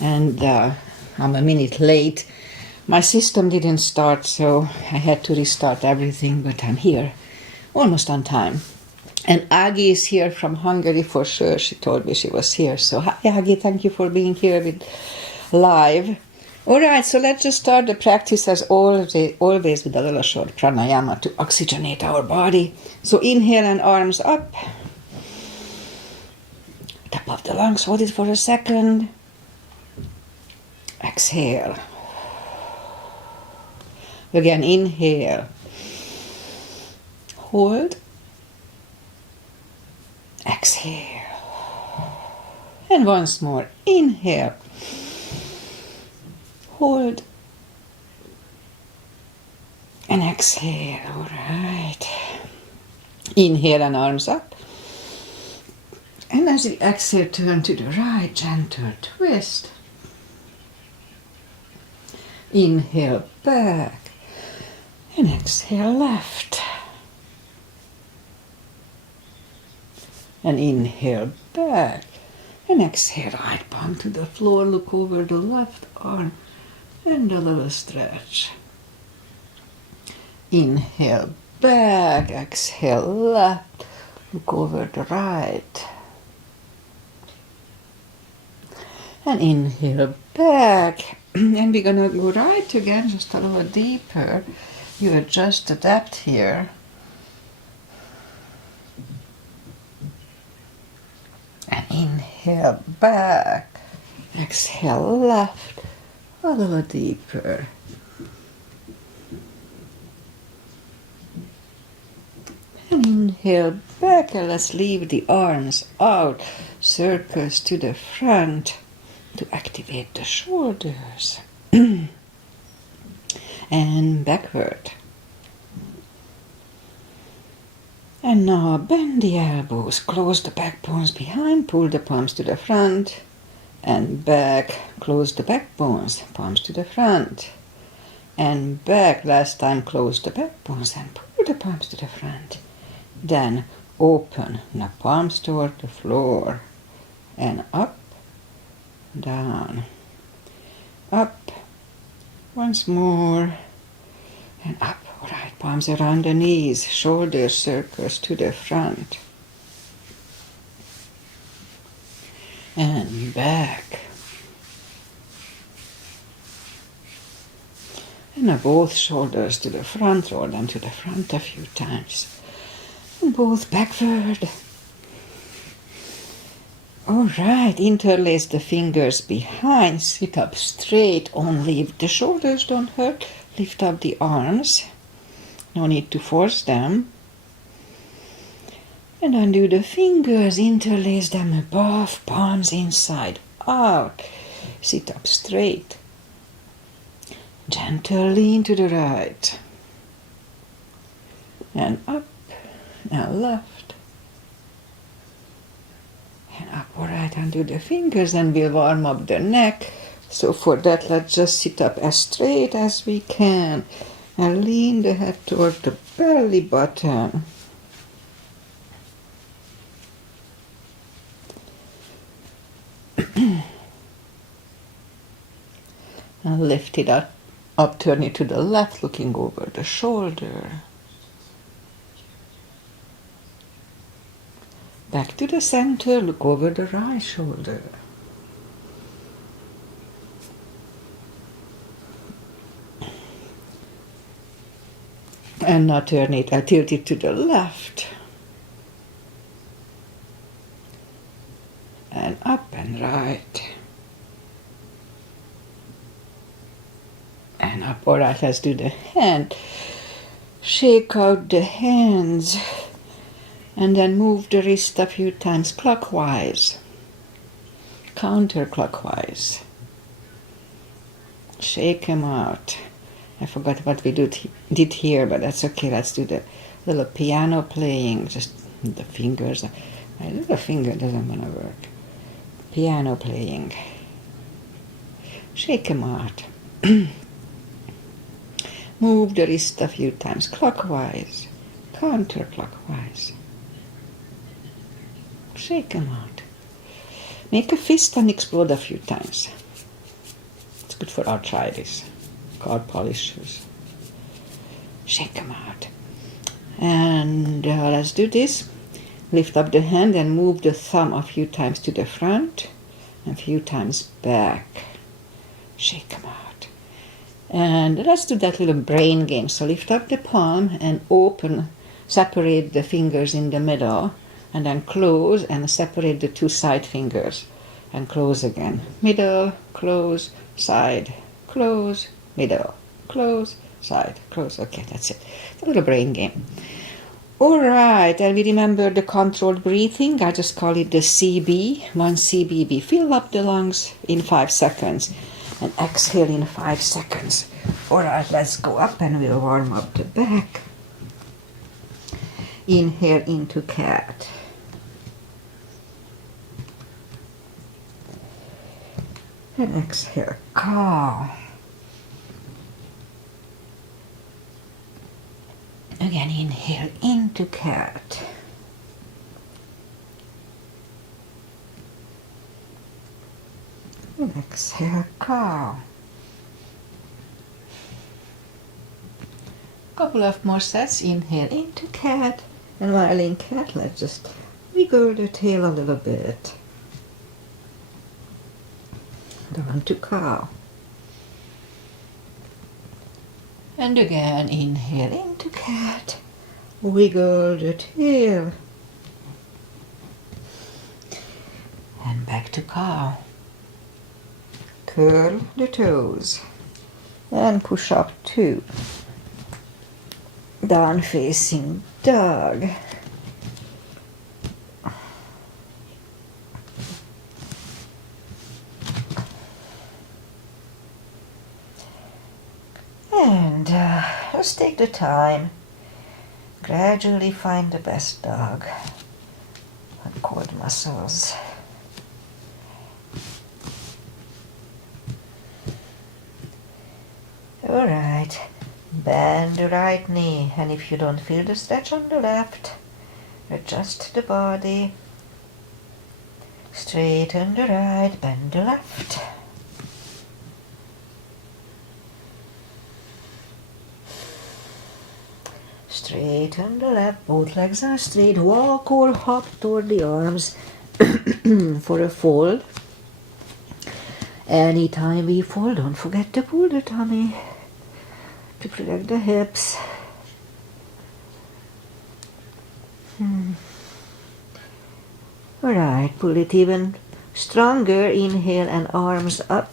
and I'm a minute late. My system didn't start, so I had to restart everything, but I'm here, almost on time. And Agi is here from Hungary for sure. She told me she was here. So hi Agi, thank you for being here with live. All right, so let's just start the practice as always with a little short pranayama to oxygenate our body. So inhale and arms up. Top of the lungs, hold it for a second. Exhale. Again, inhale. Hold. Exhale. And once more, inhale. Hold. And exhale, all right. Inhale and arms up. And as you exhale, turn to the right, gentle twist. Inhale back. And exhale left. And inhale back. And exhale right palm to the floor. Look over the left arm. And a little stretch. Inhale back. Exhale left. Look over the right. And inhale back. And we're gonna go right again, just a little deeper. You adjust the depth here. And inhale back. Exhale left. A little deeper. And inhale back, and let's leave the arms out. Circles to the front to activate the shoulders. And backward. And now bend the elbows, close the back bones behind, pull the palms to the front, and back, close the back bones, palms to the front, and back, last time close the back bones and pull the palms to the front. Then open the palms toward the floor, and up, down, up, once more, and up. All right, palms around the knees, shoulders circles to the front. And back. And now both shoulders to the front, roll them to the front a few times. And both backward. All right, interlace the fingers behind, sit up straight, only if the shoulders don't hurt. Lift up the arms. No need to force them. And undo the fingers, interlace them above, palms inside out. Sit up straight. Gentle lean to the right. And up, and left. And up, all right, undo the fingers, and we'll warm up the neck. So for that, let's just sit up as straight as we can. And lean the head toward the belly button. And lift it up, turn it to the left, looking over the shoulder. Back to the center, look over the right shoulder. And now turn it, tilt it to the left. And up and right. And up, all right, let's do the hand. Shake out the hands. And then move the wrist a few times clockwise. Counterclockwise. Shake them out. I forgot what we did here, but that's okay. Let's do the little piano playing, just the fingers. My little finger doesn't want to work. Piano playing. Shake them out. Move the wrist a few times clockwise, counterclockwise. Shake them out. Make a fist and explode a few times. It's good for arthritis, car polishers. Shake them out. And let's do this. Lift up the hand and move the thumb a few times to the front and a few times back. Shake them out. And let's do that little brain game. So lift up the palm and separate the fingers in the middle, and then close and separate the two side fingers and close again. Middle, close, side, close, middle, close, side, close. Okay, that's it. A little brain game. All right, and we remember the controlled breathing. I just call it the CB, 1 CBB. Fill up the lungs in 5 seconds and exhale in 5 seconds. All right, let's go up and we'll warm up the back. Inhale into cat. And exhale, cow. Again, inhale into cat. And exhale, cow. Couple of more sets. Inhale into cat. And while in cat, let's just wiggle the tail a little bit. Down to cow. And again, inhale into cat. Wiggle the tail. And back to cow. Curl the toes. And push up 2. Down facing dog. And just take the time. Gradually find the best dog and cord muscles. All right. Bend the right knee, and if you don't feel the stretch on the left, adjust the body. Straighten the right, bend the left. Straighten the left, both legs are straight. Walk or hop toward the arms for a fold. Anytime we fold, don't forget to pull the tummy to protect the hips. Alright, pull it even stronger. Inhale and arms up.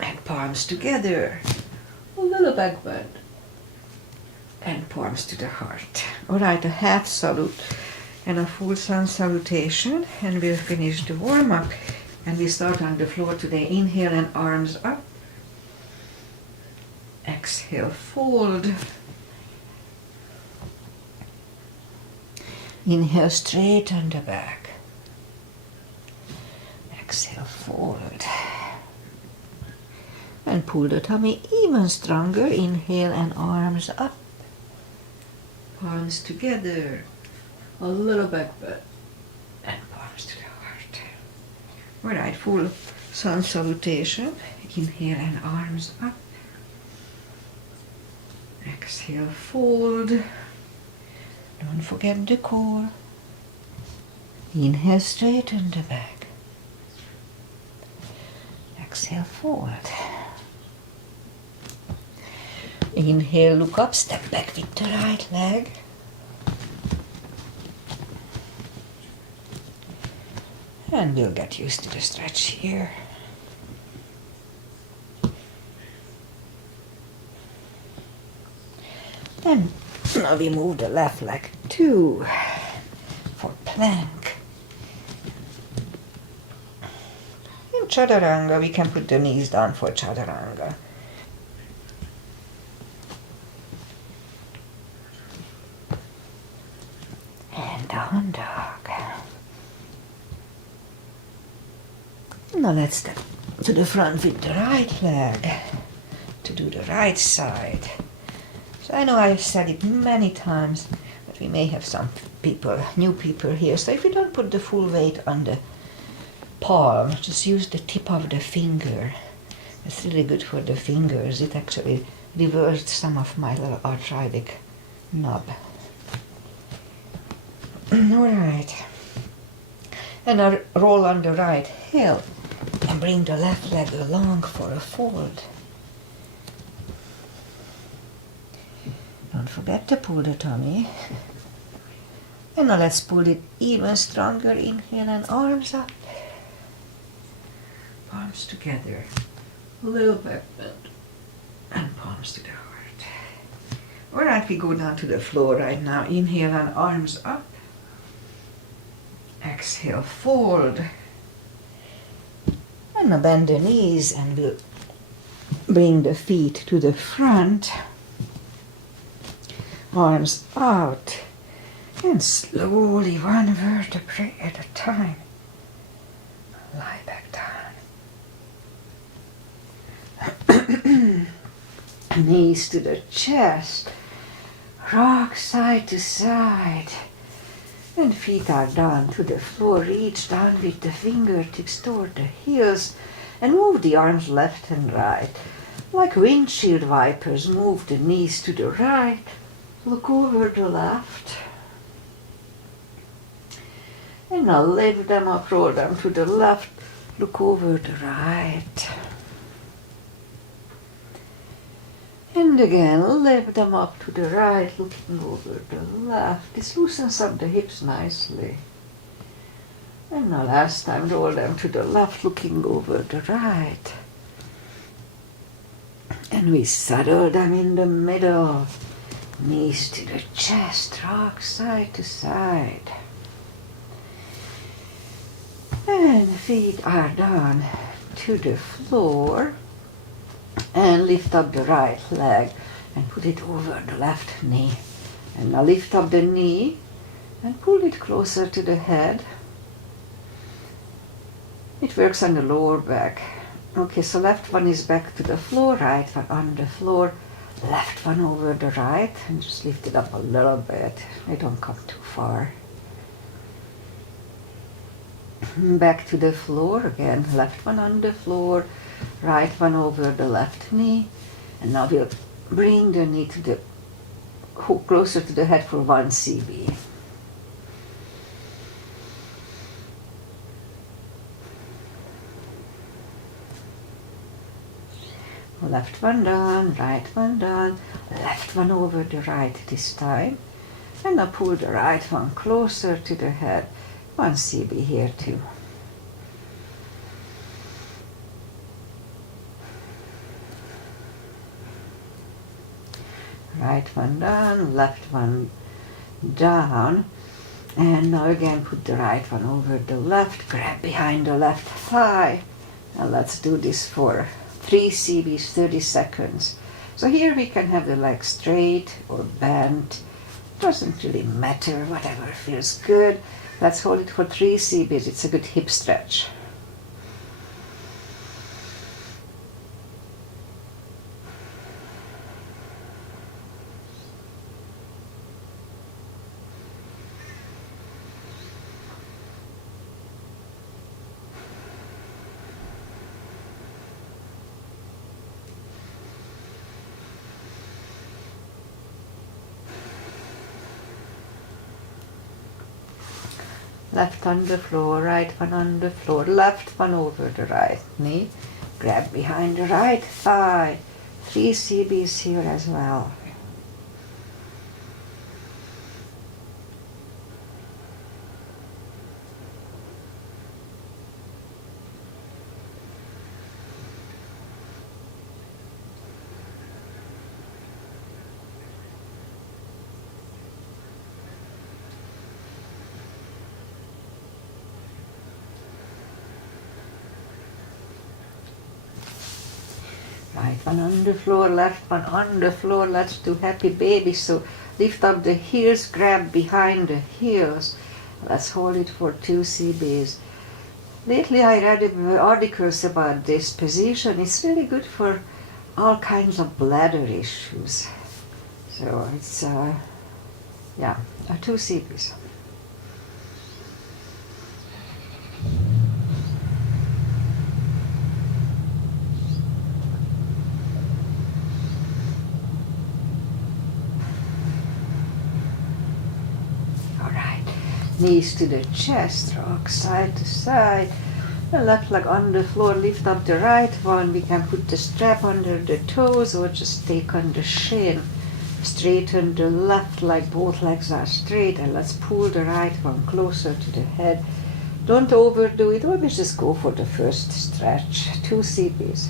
And palms together. A little back bend. And palms to the heart. Alright, a half salute and a full sun salutation. And we'll finish the warm up. And we start on the floor today. Inhale and arms up. Exhale, fold. Inhale, straighten the back. Exhale, fold. And pull the tummy even stronger. Inhale and arms up. Palms together. A little back bend. And palms to the heart. Alright, full sun salutation. Inhale and arms up. Exhale, fold. Don't forget the core. Inhale, straighten the back. Exhale, fold. Inhale, look up, step back with the right leg. And we'll get used to the stretch here. And now we move the left leg too for plank. In chaturanga, we can put the knees down for chaturanga. And down dog. Now let's step to the front with the right leg to do the right side. So I know I've said it many times, but we may have some new people here. So if you don't put the full weight on the palm, just use the tip of the finger. It's really good for the fingers. It actually reversed some of my little arthritic knob. Alright. And I roll on the right heel and bring the left leg along for a fold. Don't forget to pull the tummy. And now let's pull it even stronger. Inhale and arms up. Palms together. A little back bend. And palms to the heart. Alright, we go down to the floor right now. Inhale and arms up. Exhale, fold. And now bend the knees and we'll bring the feet to the front. Arms out. And slowly, one vertebrae at a time, lie back down. Knees to the chest. Rock side to side. And feet are down to the floor. Reach down with the fingertips toward the heels and move the arms left and right. Like windshield wipers, move the knees to the right. Look over the left. And now lift them up, roll them to the left. Look over the right. And again, lift them up to the right, looking over the left. This loosens up the hips nicely. And now last time, roll them to the left, looking over the right. And we settle them in the middle. Knees to the chest, rock side to side. And feet are down to the floor. And lift up the right leg and put it over the left knee. And now lift up the knee and pull it closer to the head. It works on the lower back. Okay, so left one is back to the floor, right one on the floor, left one over the right, and just lift it up a little bit. They don't come too far. Back to the floor again, left one on the floor, right one over the left knee, and now we'll bring the knee to the hook closer to the head for 1 CB. Left one down, right one down, left one over the right this time, and now pull the right one closer to the head. 1 CB here too. Right one down, left one down, and now again put the right one over the left, grab behind the left thigh, and let's do this for 3 CBs, 30 seconds. So here we can have the leg straight or bent, doesn't really matter, whatever feels good. Let's hold it for 3 CBs, it's a good hip stretch. Left on the floor, right one on the floor, left one over the right knee. Grab behind the right thigh. 3 CBs here as well. Right one on the floor, left one on the floor. Let's do happy baby. So lift up the heels, grab behind the heels. Let's hold it for 2 CBs. Lately I read articles about this position. It's really good for all kinds of bladder issues. So it's, 2 CBs. knees to the chest, rock side to side. The left leg on the floor, lift up the right one. We can put the strap under the toes or just take on the shin. Straighten the left leg, both legs are straight, and let's pull the right one closer to the head. Don't overdo it, always just go for the first stretch. 2 CBs.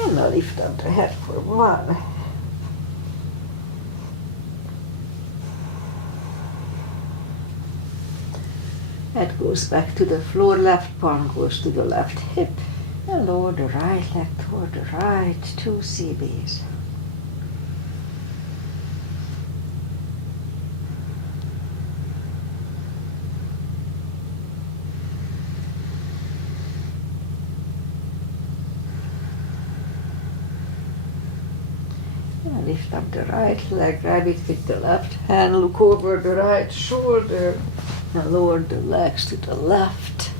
And now lift up the head for 1. Head goes back to the floor, left palm goes to the left hip, and lower the right leg toward the right, 2 CBs. And lift up the right leg, grab it with the left hand, look over the right shoulder, and lower the legs to the left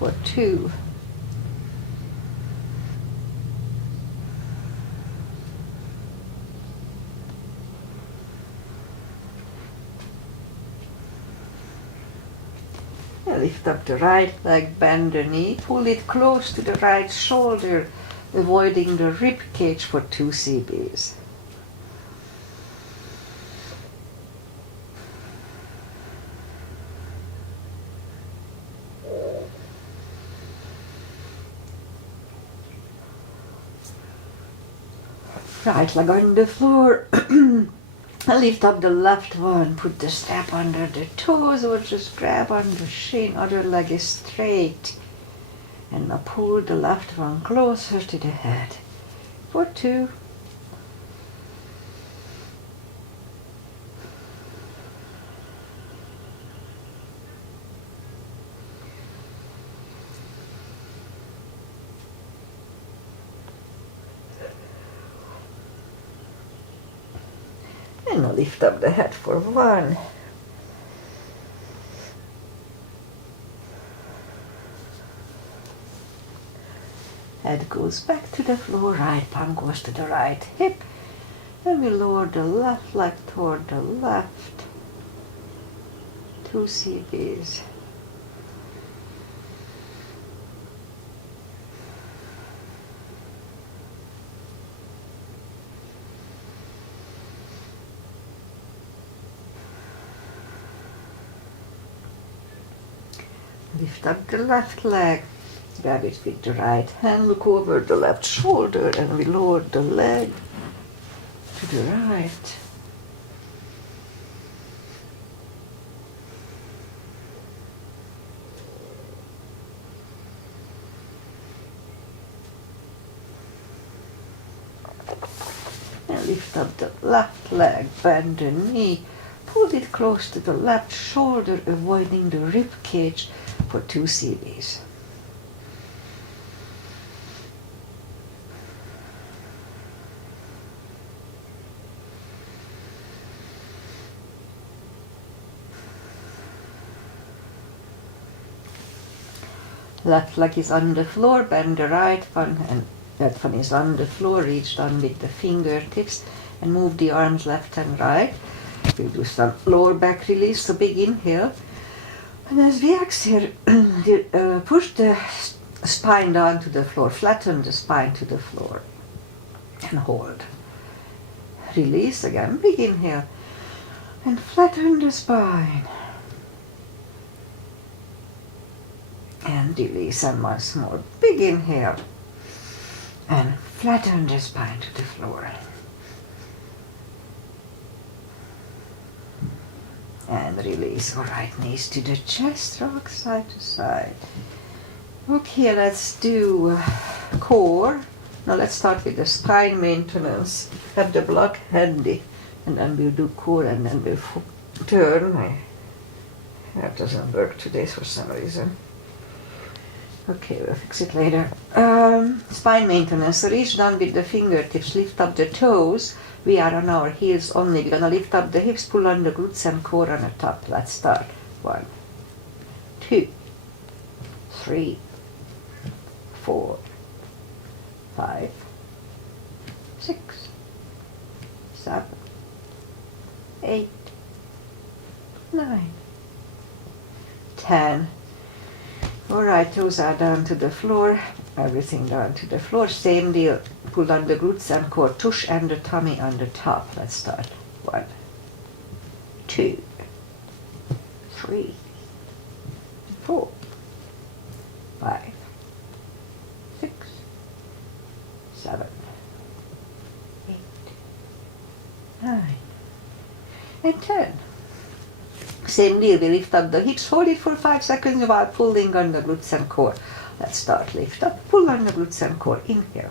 for 2. And lift up the right leg, bend the knee, pull it close to the right shoulder, avoiding the rib cage for 2 CBs. Right leg on the floor, lift up the left one, put the strap under the toes or just grab on the shin, other leg is straight. And now pull the left one closer to the head for 2. And now lift up the head for 1. Head goes back to the floor, right palm goes to the right hip, and we lower the left leg toward the left, 2 CBs. Lift up the left leg, grab it with the right hand, look over the left shoulder, and we lower the leg to the right. And lift up the left leg, bend the knee, pull it close to the left shoulder, avoiding the rib cage for 2 CBs. Left leg is on the floor, bend the right one, and that one is on the floor, reach down with the fingertips and move the arms left and right. We'll do some lower back release, so big inhale. And as we exhale, push the spine down to the floor, flatten the spine to the floor, and hold. Release again, big inhale, and flatten the spine. And release, and once more, big inhale, and flatten the spine to the floor. And release, all right, knees to the chest, rock side to side. Okay, let's do core. Now let's start with the spine maintenance. Have the block handy, and then we'll do core, and then we'll turn. My hair doesn't work today for some reason. Okay, we'll fix it later. Spine maintenance. So reach down with the fingertips, lift up the toes. We are on our heels only. We're gonna lift up the hips, pull on the glutes and core on the top. Let's start. 1, 2, 3, 4, 5, 6, 7, 8, 9, 10. Alright, toes are down to the floor, everything down to the floor. Same deal, pull on the glutes and core, tush and the tummy on the top. Let's start. 1, 2, 3, 4, 5, 6, 7, 8, 9, and 10. Same deal, we lift up the hips, hold it for 5 seconds while pulling on the glutes and core. Let's start, lift up, pull on the glutes and core, inhale.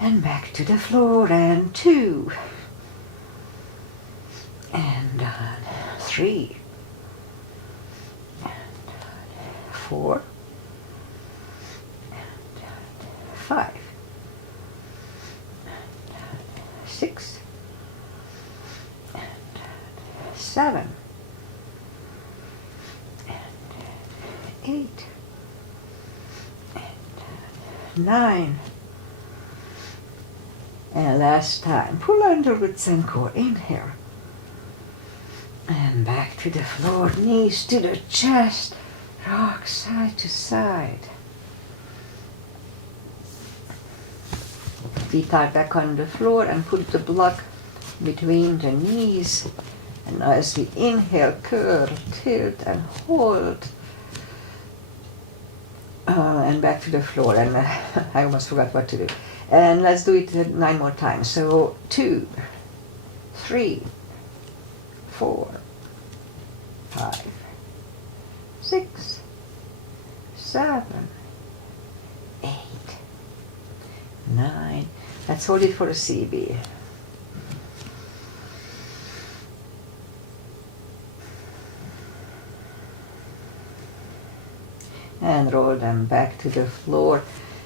And back to the floor, and 2. And down, 3. And down, 4. And down, 5. And down, 6. 7 and 8 and 9, and last time, pull under glutes and core, inhale, and back to the floor, knees to the chest, rock side to side. Feet are back on the floor and put the block between the knees. And as we inhale, curl, tilt and hold. And back to the floor. And I almost forgot what to do. And let's do it 9 more times. So 2, 3, 4, 5, 6, 7, 8, 9. Let's hold it for a CB. And roll them back to the floor.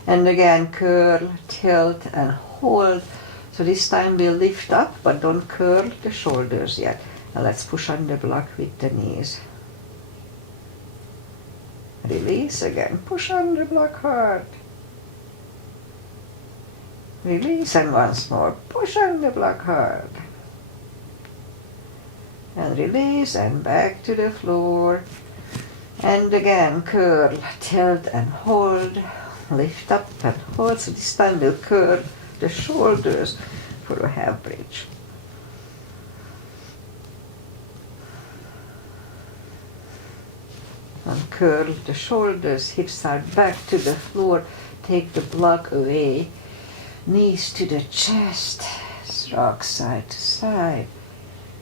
And again, curl, tilt, and hold. So this time we'll lift up, but don't curl the shoulders yet. Now let's push on the block with the knees. Release again, push on the block hard. Release, and once more, push on the block hard. And release, and back to the floor. And again, curl, tilt and hold, lift up and hold. So this time we'll curl the shoulders for a half bridge. And curl the shoulders, hips are back to the floor, take the block away, knees to the chest, rock side to side.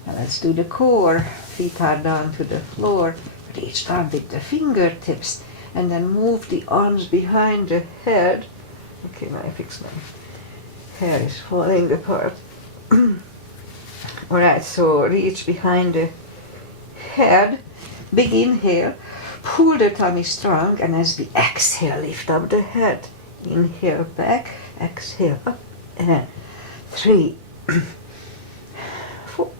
And let's do the core, feet are down to the floor. Reach down with the fingertips and then move the arms behind the head. Okay, now I fix my hair is falling apart. Alright, so reach behind the head, big inhale, pull the tummy strong, and as we exhale, lift up the head. Inhale back, exhale up, and 3, 4,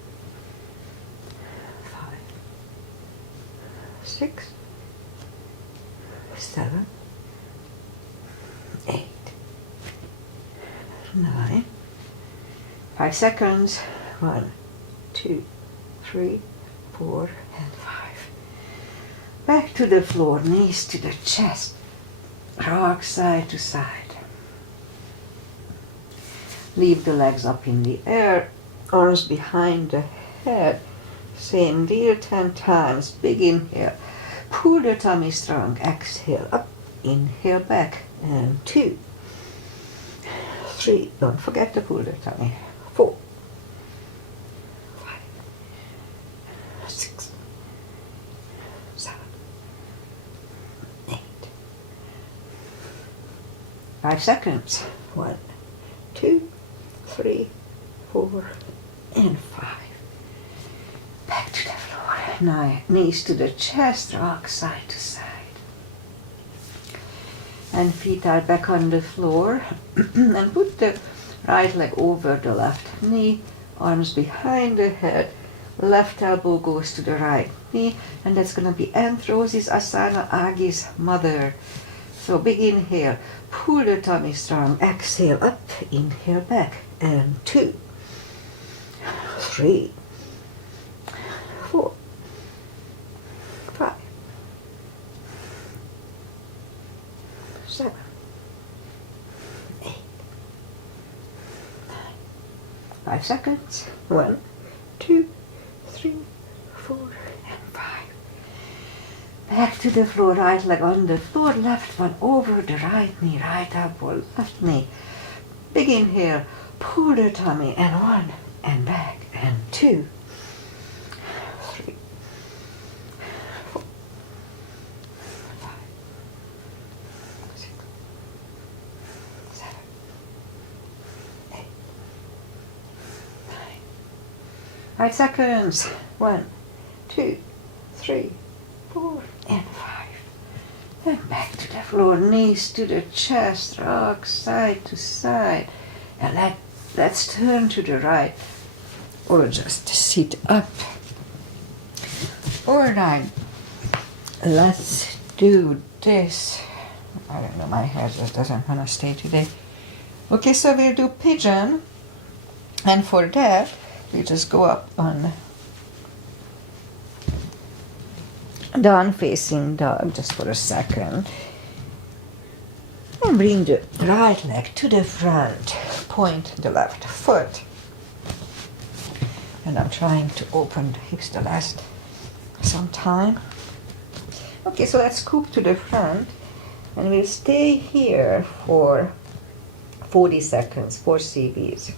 5, 6, 7, 8, 9. 5 seconds. 1, 2, 3, 4, and 5. Back to the floor, knees to the chest, rock side to side. Leave the legs up in the air, arms behind the head. Same deal 10 times. Big inhale. Pull the tummy strong. Exhale up. Inhale back. And 2, 3. Don't forget to pull the tummy. 4, 5, 6, 7, 8. 5 seconds. 1, 2, 3, 4, and 5. Back to the floor. Now, knees to the chest, rock side to side. And feet are back on the floor. And put the right leg over the left knee, arms behind the head, left elbow goes to the right knee, and that's going to be Aunt Rosie's Asana, Agi's mother. So big inhale, pull the tummy strong, exhale up, inhale back, and 2, 3, 4, 5, 7, 8, 9. 5 seconds. 1, 2, 3, 4, and 5. Back to the floor, right leg on the floor, left one over the right knee, right elbow, left knee. Big inhale, pull the tummy, and 1, and back, and 2, 3, 4, 5, 6, 7, 8, 9. 5 seconds. 1, 2, 3, 4, and 5. And back to the floor, knees to the chest, rock side to side. And let's turn to the right, or just sit up. Alright, let's do this. I don't know, my hair just doesn't want to stay today. Okay, so we'll do pigeon, and for that, we just go up on down facing dog just for a second, and bring the right leg to the front, point the left foot, and I'm trying to open the hips the last some time. Okay, so let's scoop to the front, and we'll stay here for 40 seconds, 4 CBs.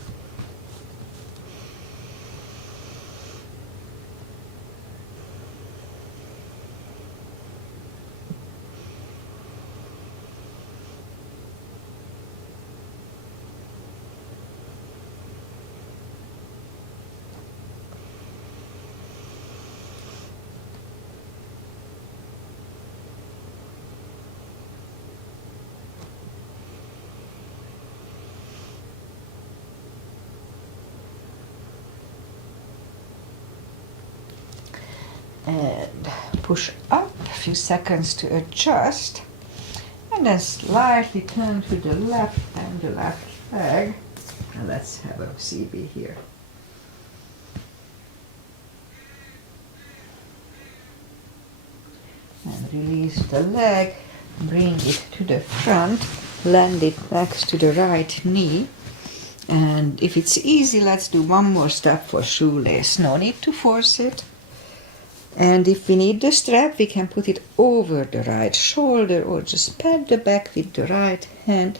And push up a few seconds to adjust, and then slightly turn to the left and the left leg, and let's have a CB here. And release the leg, bring it to the front, land it next to the right knee, and if it's easy, let's do one more step for shoelace, no need to force it. And if we need the strap, we can put it over the right shoulder or just pat the back with the right hand.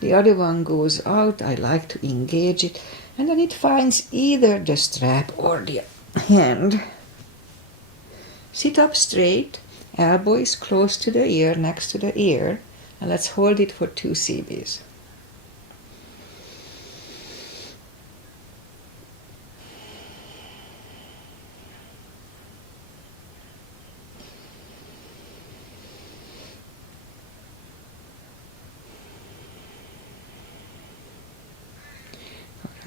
The other one goes out. I like to engage it. And then it finds either the strap or the hand. Sit up straight. Elbow is close to the ear, next to the ear. And let's hold it for 2 CBs.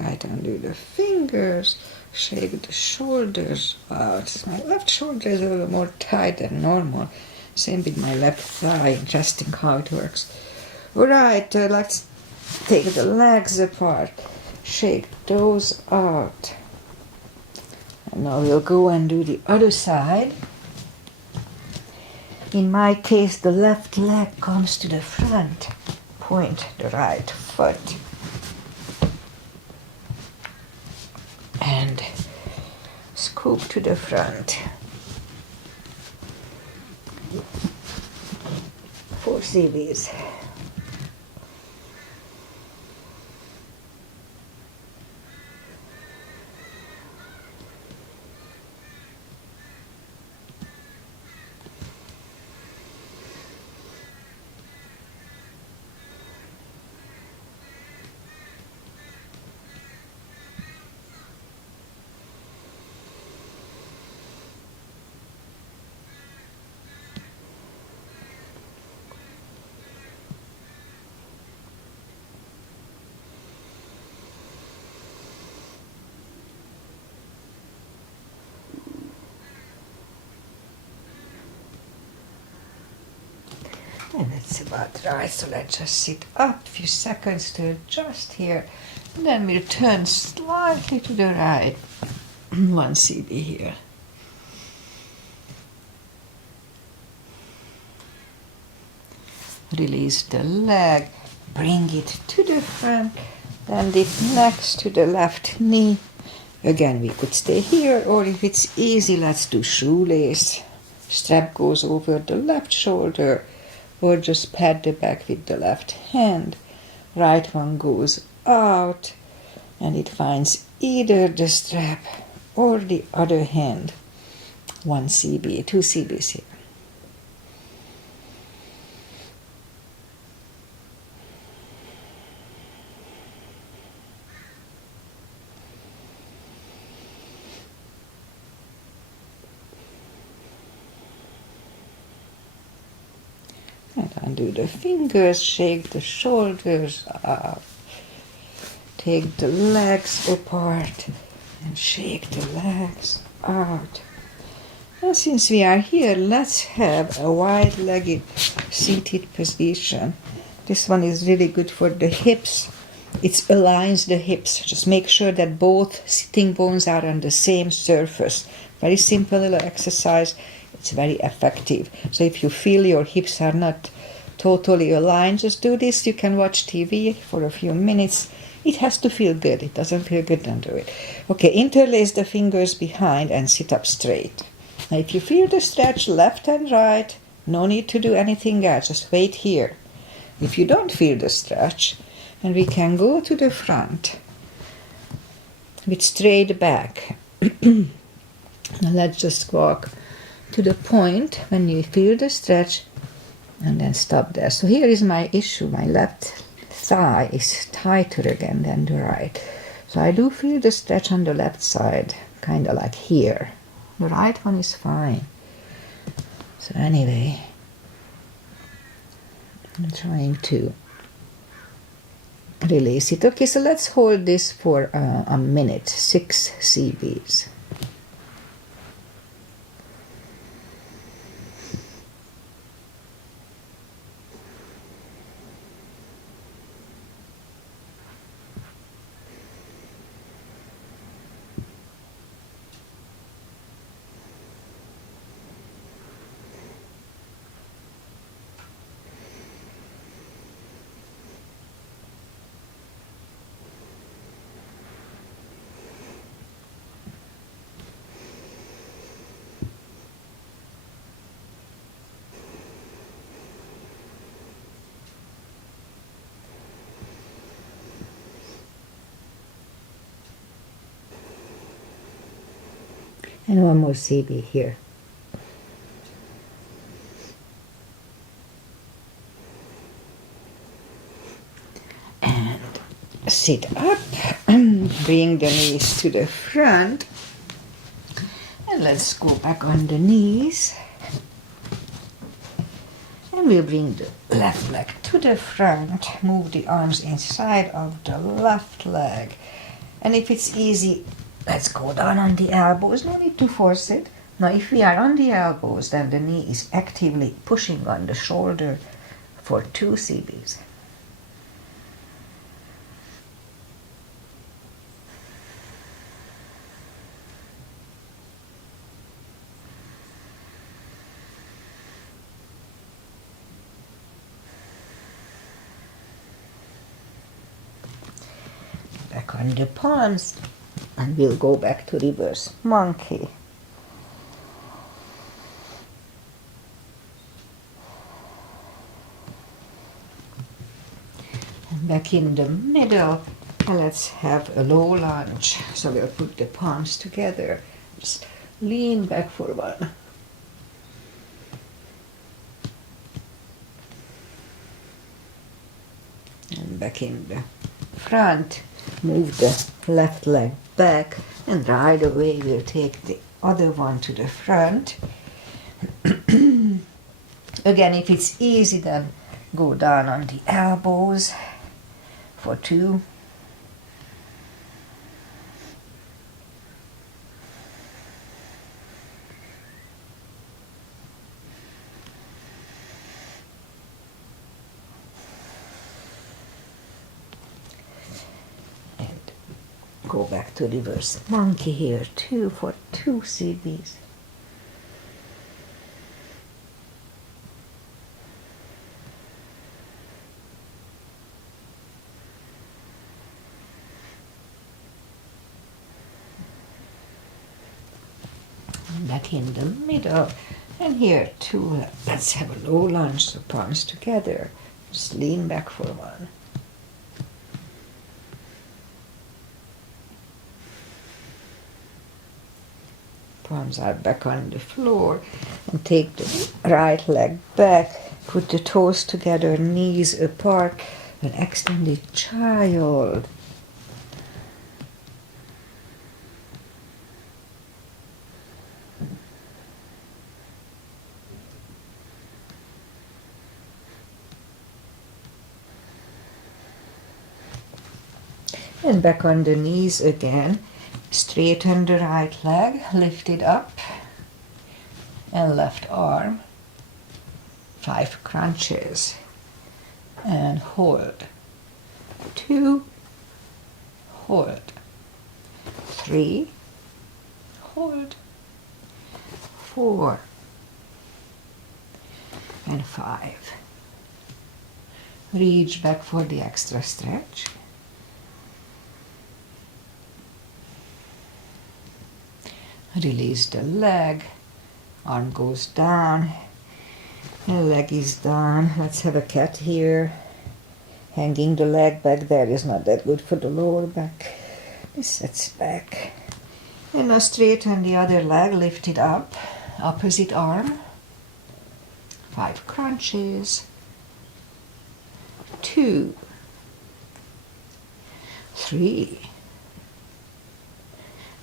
Right, undo the fingers, shake the shoulders out. My left shoulder is a little more tight than normal. Same with my left thigh, interesting how it works. Alright, let's take the legs apart, shake those out. And now we'll go and do the other side. In my case, the left leg comes to the front. Point the right foot. And scoop to the front. 4 CBs. And it's about right, so let's just sit up a few seconds to adjust here. And then we'll turn slightly to the right. 1 cb here. Release the leg, bring it to the front, bend it next to the left knee. Again, we could stay here, or if it's easy, let's do shoelace. Strap goes over the left shoulder, or just pat the back with the left hand. Right one goes out, and it finds either the strap or the other hand. 1 cb, 2 cb's here. And undo the fingers, shake the shoulders up. Take the legs apart and shake the legs out. And since we are here, let's have a wide-legged seated position. This one is really good for the hips. It aligns the hips. Just make sure that both sitting bones are on the same surface. Very simple little exercise. It's very effective. So if you feel your hips are not totally aligned, just do this. You can watch TV for a few minutes. It has to feel good. It doesn't feel good, don't do it. Okay, interlace the fingers behind and sit up straight. Now if you feel the stretch left and right, no need to do anything else. Just wait here. If you don't feel the stretch, and we can go to the front with straight back. Now let's just walk to the point when you feel the stretch and then stop there. So here is my issue. My left thigh is tighter again than the right. So I do feel the stretch on the left side, kind of like here. The right one is fine. So anyway, I'm trying to release it. Okay, so let's hold this for a minute, 6 cb's. And 1 more cb here. And sit up, bring the knees to the front. And let's go back on the knees. And we'll bring the left leg to the front. Move the arms inside of the left leg. And if it's easy, let's go down on the elbows. No need to force it. Now if we are on the elbows, then the knee is actively pushing on the shoulder for 2 cb's. Back on the palms. And we'll go back to reverse monkey. And back in the middle, and let's have a low lunge. So we'll put the palms together. Just lean back for 1. And back in the front. Move the left leg back, and right away we'll take the other one to the front. Again, if it's easy, then go down on the elbows for 2. Go back to reverse monkey here too for 2 CBs. Back in the middle, and here too, let's have a low lunge, so palms together, just lean back for one. Palms are back on the floor, and take the right leg back, put the toes together, knees apart, and extend the child. And back on the knees again. Straighten the right leg, lift it up, and left arm. 5 crunches. And hold. 2, hold. 3, hold. 4, and 5. Reach back for the extra stretch. Release the leg, arm goes down, the leg is down. Let's have a cat here. Hanging the leg back there is not that good for the lower back. This sets back. And now straighten the other leg, lift it up, opposite arm. 5 crunches. 2, 3,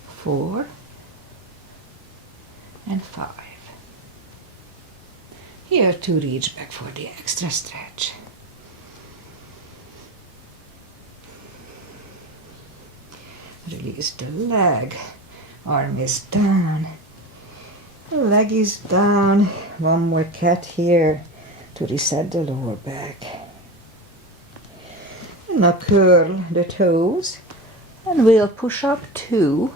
4, and 5. Here to reach back for the extra stretch. Release the leg, arm is down, the leg is down. One more cat here to reset the lower back. And now curl the toes, and we'll push up 2,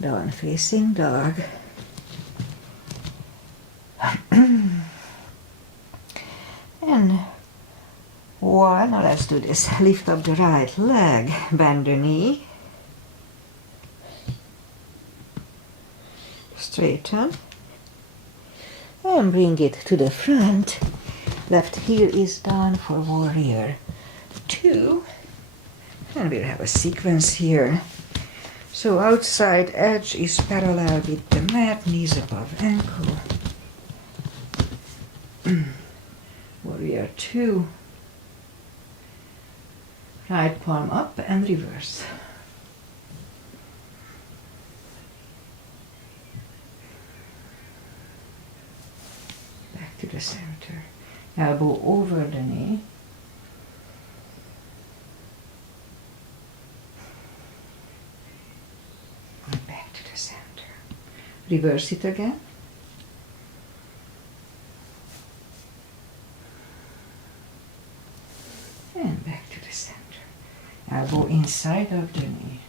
down facing dog. And 1, now let's do this. Lift up the right leg, bend the knee, straighten, and bring it to the front. Left heel is down for warrior 2, and we'll have a sequence here. So outside edge is parallel with the mat, knees above ankle. Warrior 2. Right palm up and reverse. Back to the center. Elbow over the knee. And back to the center. Reverse it again. And back to the center. Elbow inside of the knee.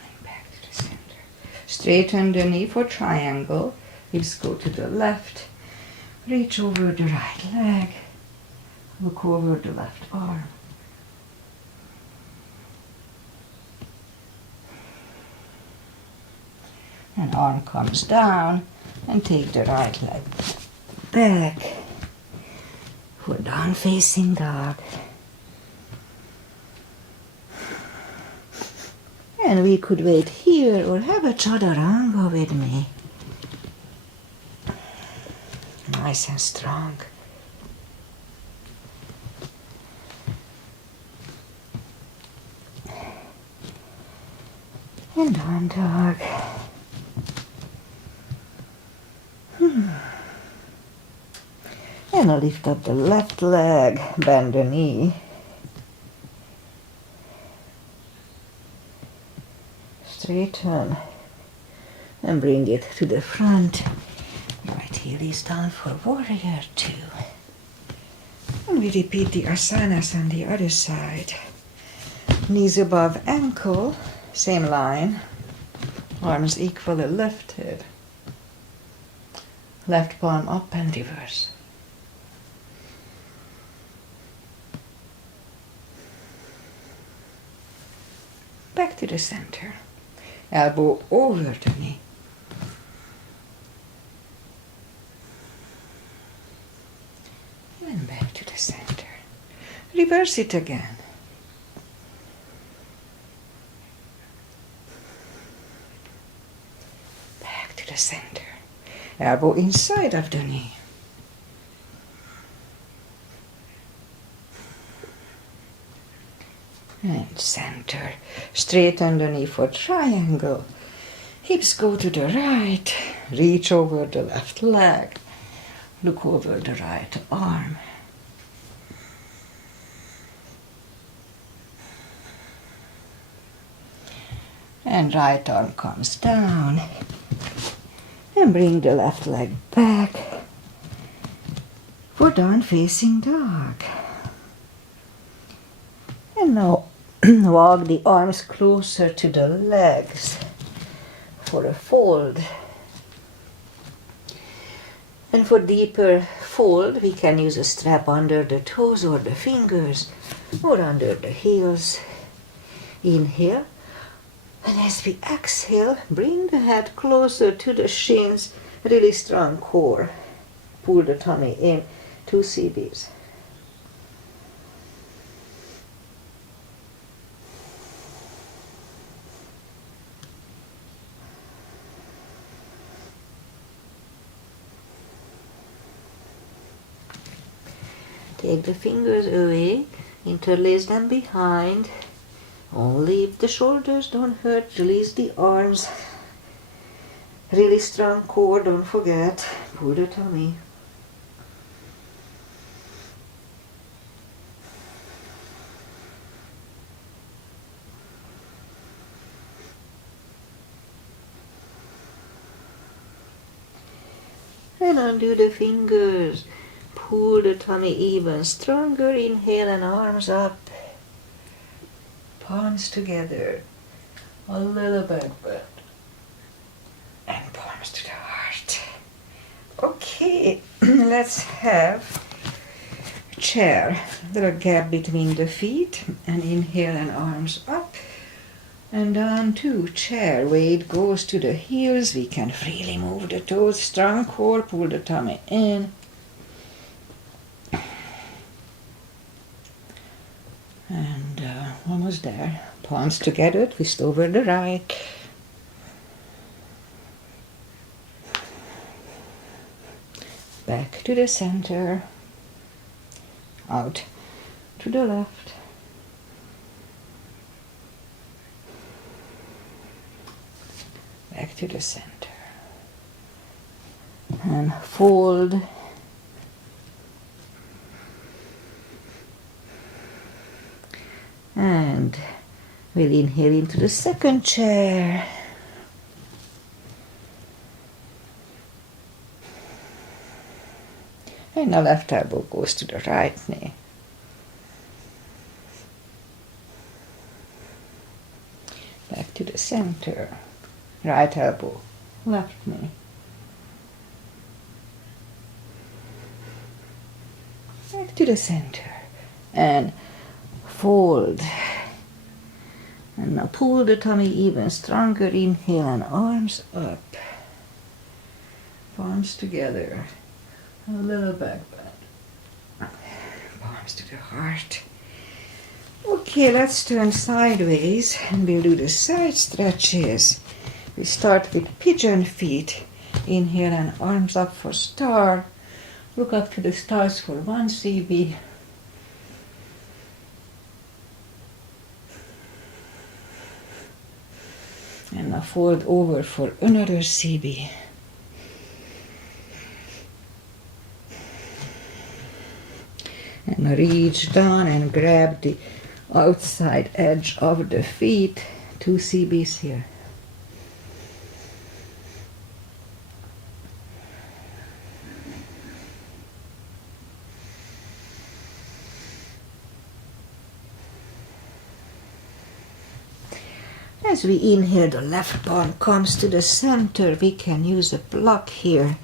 And back to the center. Straighten the knee for triangle. Hips go to the left. Reach over the right leg. Look over the left arm. And arm comes down, and take the right leg back for down facing dog. And we could wait here or have a chaturanga with me. Nice and strong. And down dog. And I'll lift up the left leg, bend the knee. Straighten and bring it to the front. Right heel is down for warrior 2. And we repeat the asanas on the other side. Knees above ankle, same line. Arms equally lifted. Left palm up and reverse. Back to the center. Elbow over the knee. And back to the center. Reverse it again. Back to the center. Elbow inside of the knee. And center. Straighten the knee for triangle. Hips go to the right. Reach over the left leg. Look over the right arm. And right arm comes down. And bring the left leg back for down facing dog. And now walk the arms closer to the legs for a fold. And for deeper fold, we can use a strap under the toes or the fingers or under the heels. Inhale. And as we exhale, bring the head closer to the shins, really strong core. Pull the tummy in, 2 CBs. Take the fingers away, interlace them behind. Only if the shoulders don't hurt, release the arms. Really strong core, don't forget. Pull the tummy. And undo the fingers. Pull the tummy even stronger. Inhale and arms up. Palms together, a little back bend, and palms to the heart. Okay, let's have a chair, little gap between the feet, and inhale and arms up, and down to chair. Weight goes to the heels, we can freely move the toes, strong core, pull the tummy in. And almost there. Palms together, twist over the right. Back to the center. Out to the left. Back to the center. And fold. And we'll inhale into the second chair. And the left elbow goes to the right knee. Back to the center. Right elbow, left knee. Back to the center. And fold. And now pull the tummy even stronger. Inhale and arms up. Palms together. A little back bend. Palms to the heart. Okay, let's turn sideways and we'll do the side stretches. We start with pigeon feet. Inhale and arms up for star. Look up to the stars for 1 CB. And now fold over for another CB. And reach down and grab the outside edge of the feet. 2 CBs here. As we inhale, the left palm comes to the center. We can use a block here.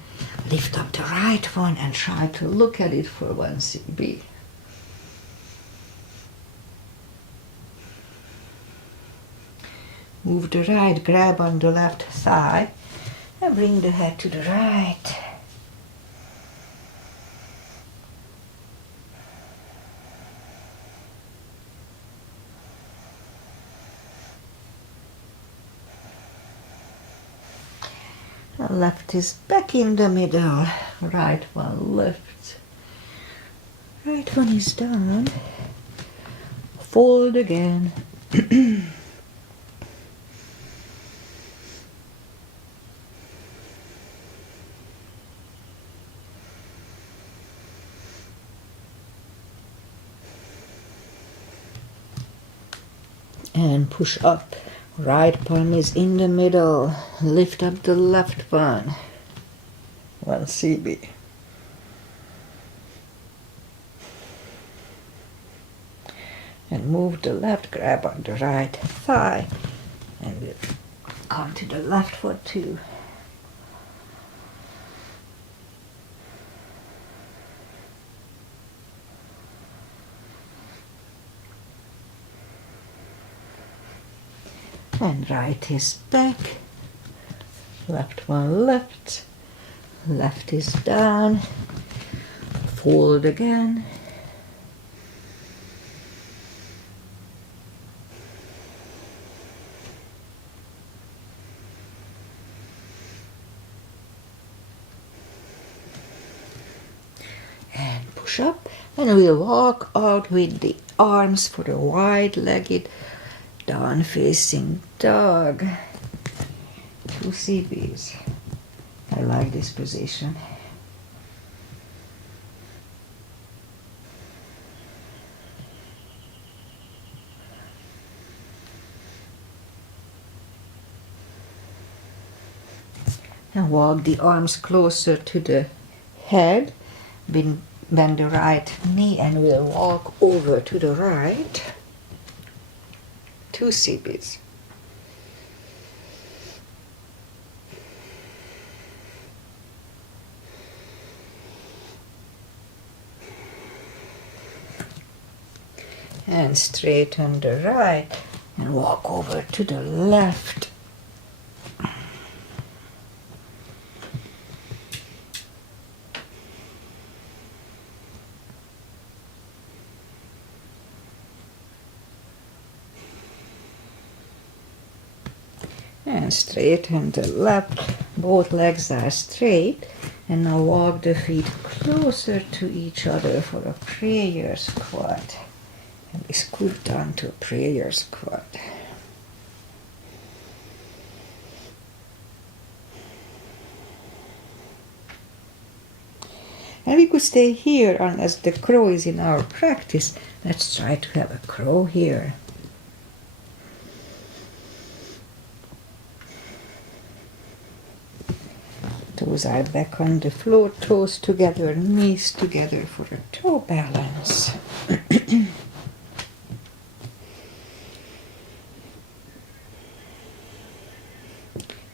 Lift up the right one and try to look at it for 1 CB. Move the right, grab on the left thigh and bring the head to the right. The left is back in the middle, right one lifts. Right one is down. Fold again. And push up. Right palm is in the middle. Lift up the left one. 1 CB. And move the left, grab on the right thigh. And we'll come to the left for 2. And right is back, left one left, left is down, fold again. And push up, and we'll walk out with the arms for a wide-legged down-facing dog. 2 CBs. I like this position. And walk the arms closer to the head. Bend the right knee and we'll walk over to the right. 2 CBs. And straighten the right and walk over to the left. And straighten the left, both legs are straight, and now walk the feet closer to each other for a prayer squat. And we scoot down to a prayer squat. And we could stay here unless the crow is in our practice. Let's try to have a crow here. Toes are back on the floor, toes together, knees together for a toe balance.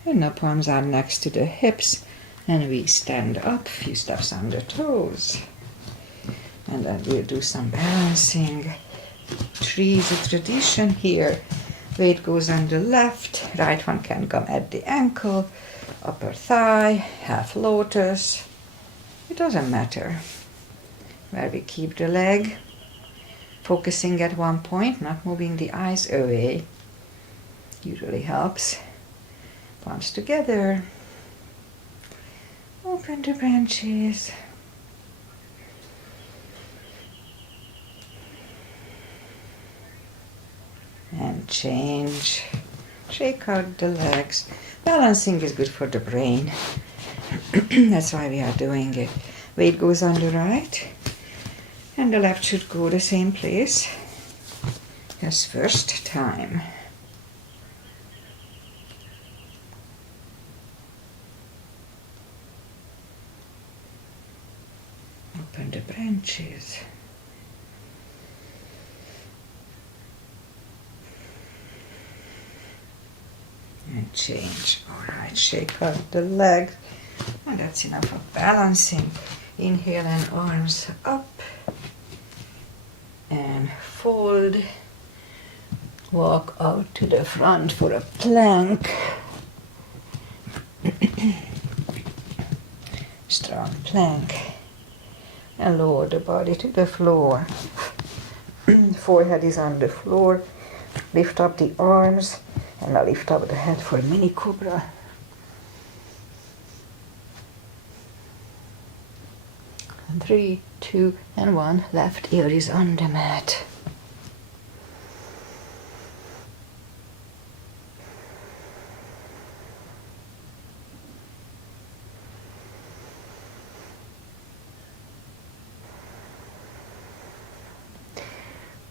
And the palms are next to the hips, and we stand up, few steps on the toes. And then we'll do some balancing. 3 is a tradition here. Weight goes on the left, right one can come at the ankle, upper thigh, half lotus. It doesn't matter where we keep the leg, focusing at one point, not moving the eyes away. Usually helps. Palms together. Open the branches. And change. Shake out the legs. Balancing is good for the brain. That's why we are doing it. Weight goes on the right. And the left should go the same place as first time. Open the branches. And change. Alright, shake out the leg. And that's enough of balancing. Inhale and arms up. And fold. Walk out to the front for a plank. Strong plank. And lower the body to the floor. Forehead is on the floor. Lift up the arms. And now lift up the head for a mini cobra. And 3, 2, and 1. Left ear is on the mat.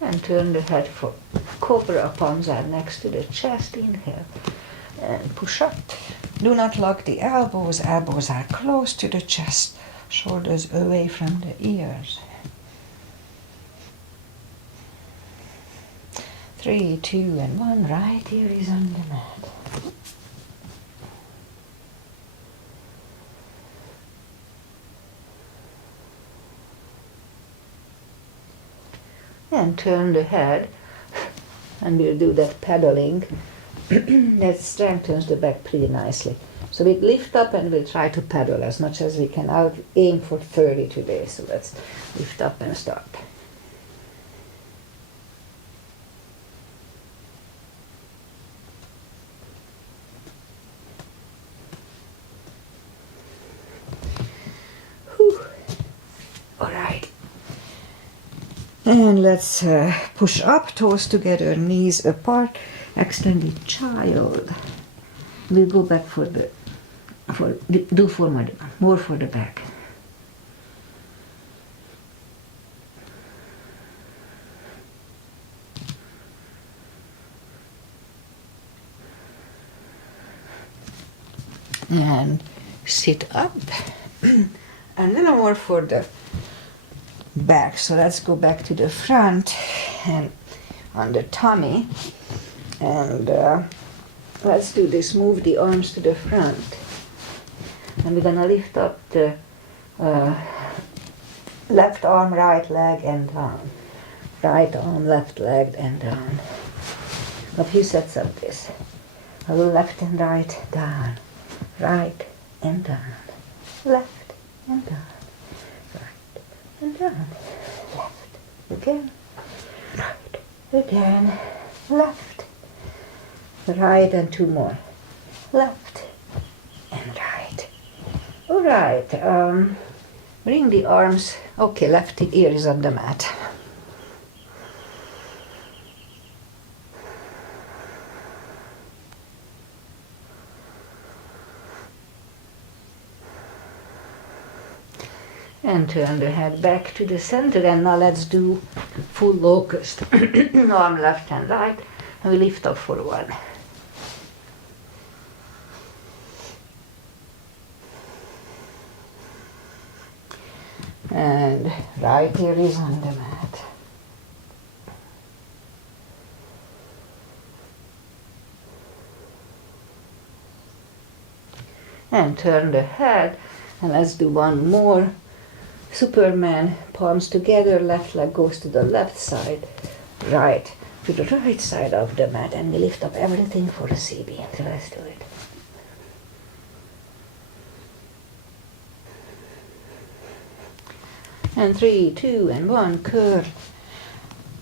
And turn the head for cobra. Palms are next to the chest. Inhale and push up. Do not lock the elbows. Elbows are close to the chest. Shoulders away from the ears. 3, 2, and 1. Right ear is on the mat. And turn the head, and we'll do that paddling. That strengthens the back pretty nicely. So we lift up and we'll try to paddle as much as we can. I'll aim for 30 today, so let's lift up and start. Whew. All right. And let's push up, toes together, knees apart, extended child. We'll go back do more for the back. And sit up. A little more for the back. So let's go back to the front and on the tummy. And let's do this. Move the arms to the front. And we're gonna lift up the left arm, right leg, and down. Right arm, left leg, and down. A few sets of this. A little left and right, down. Right and down. Left and down. Right and down. Left again. Right again. Left. Right and 2 more. Left and right. All right. Bring the arms. Okay, left ear is on the mat. And turn the head back to the center, and now let's do full locust. Arm left and right, and we lift up for 1. And right ear is on the mat. And turn the head, and let's do 1 more. Superman, palms together, left leg goes to the left side, right to the right side of the mat, and we lift up everything for a CB. So let's do it. And 3, 2, and 1, curl.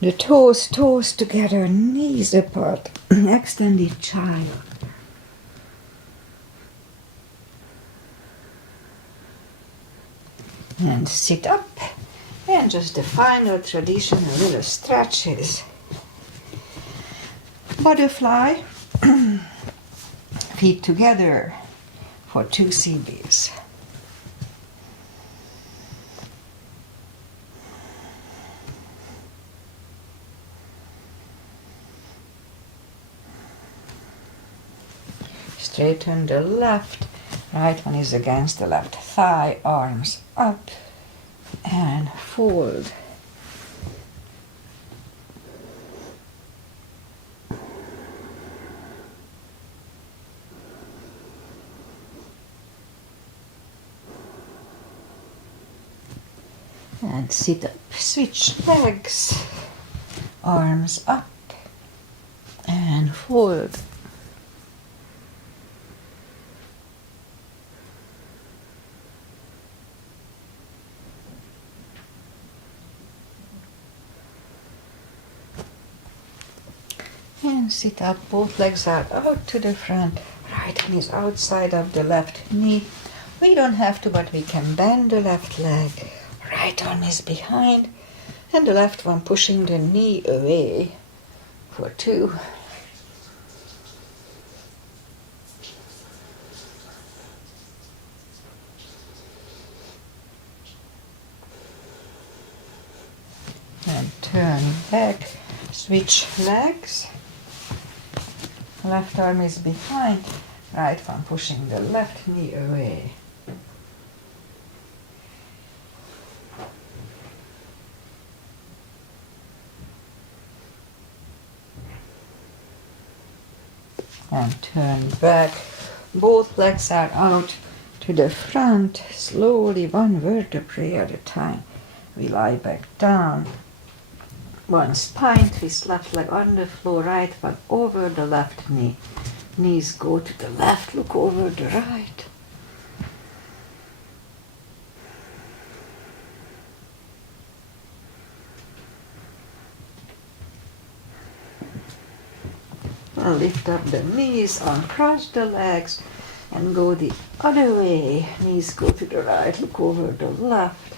The toes together, knees apart, extended child. And sit up, and just the final traditional little stretches. Butterfly, feet together for 2 CBs. Straighten the left. Right one is against the left thigh, arms up and fold. And sit up, switch legs, arms up and fold. And sit up, both legs are out to the front. Right hand is outside of the left knee. We don't have to, but we can bend the left leg. Right arm is behind, and the left one pushing the knee away for 2. And turn back, switch legs. Left arm is behind, right one pushing the left knee away. And turn back, both legs are out to the front, slowly, one vertebrae at a time. We lie back down. One spine twist, left leg on the floor, right one over the left knee. Knees go to the left, look over the right. And lift up the knees, uncross the legs, and go the other way. Knees go to the right, look over the left.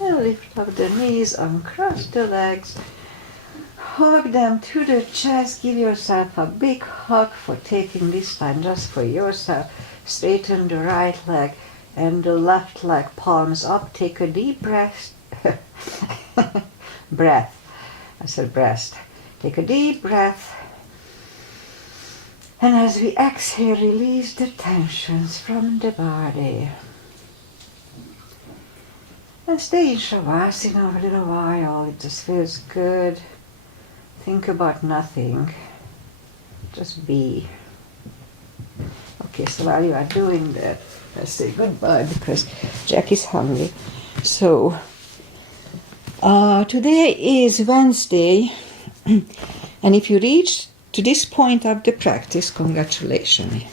And lift up the knees, uncross the legs, hug them to the chest, give yourself a big hug for taking this time just for yourself. Straighten the right leg and the left leg, palms up, take a deep breath. I said breast. Take a deep breath. And as we exhale, release the tensions from the body. And stay in Shavasana for a little while. It just feels good. Think about nothing. Just be. Okay, so while you are doing that, let's say goodbye because Jack is hungry. So, today is Wednesday, and if you reach to this point of the practice, congratulations.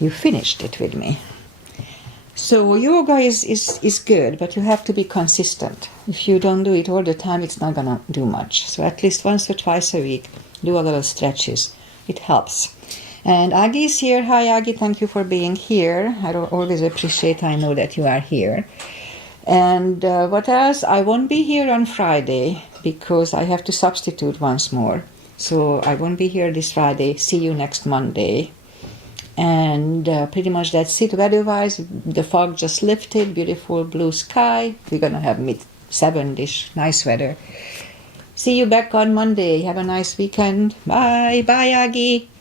You finished it with me. So yoga is good, but you have to be consistent. If you don't do it all the time, it's not gonna do much. So at least once or twice a week, do a little stretches. It helps. And Agi is here. Hi Agi, thank you for being here. I always appreciate, I know that you are here. And what else? I won't be here on Friday because I have to substitute once more. So I won't be here this Friday. See you next Monday. And pretty much that's it. Weather-wise, the fog just lifted, beautiful blue sky. We're going to have mid-70s, nice weather. See you back on Monday. Have a nice weekend. Bye. Bye, Agi.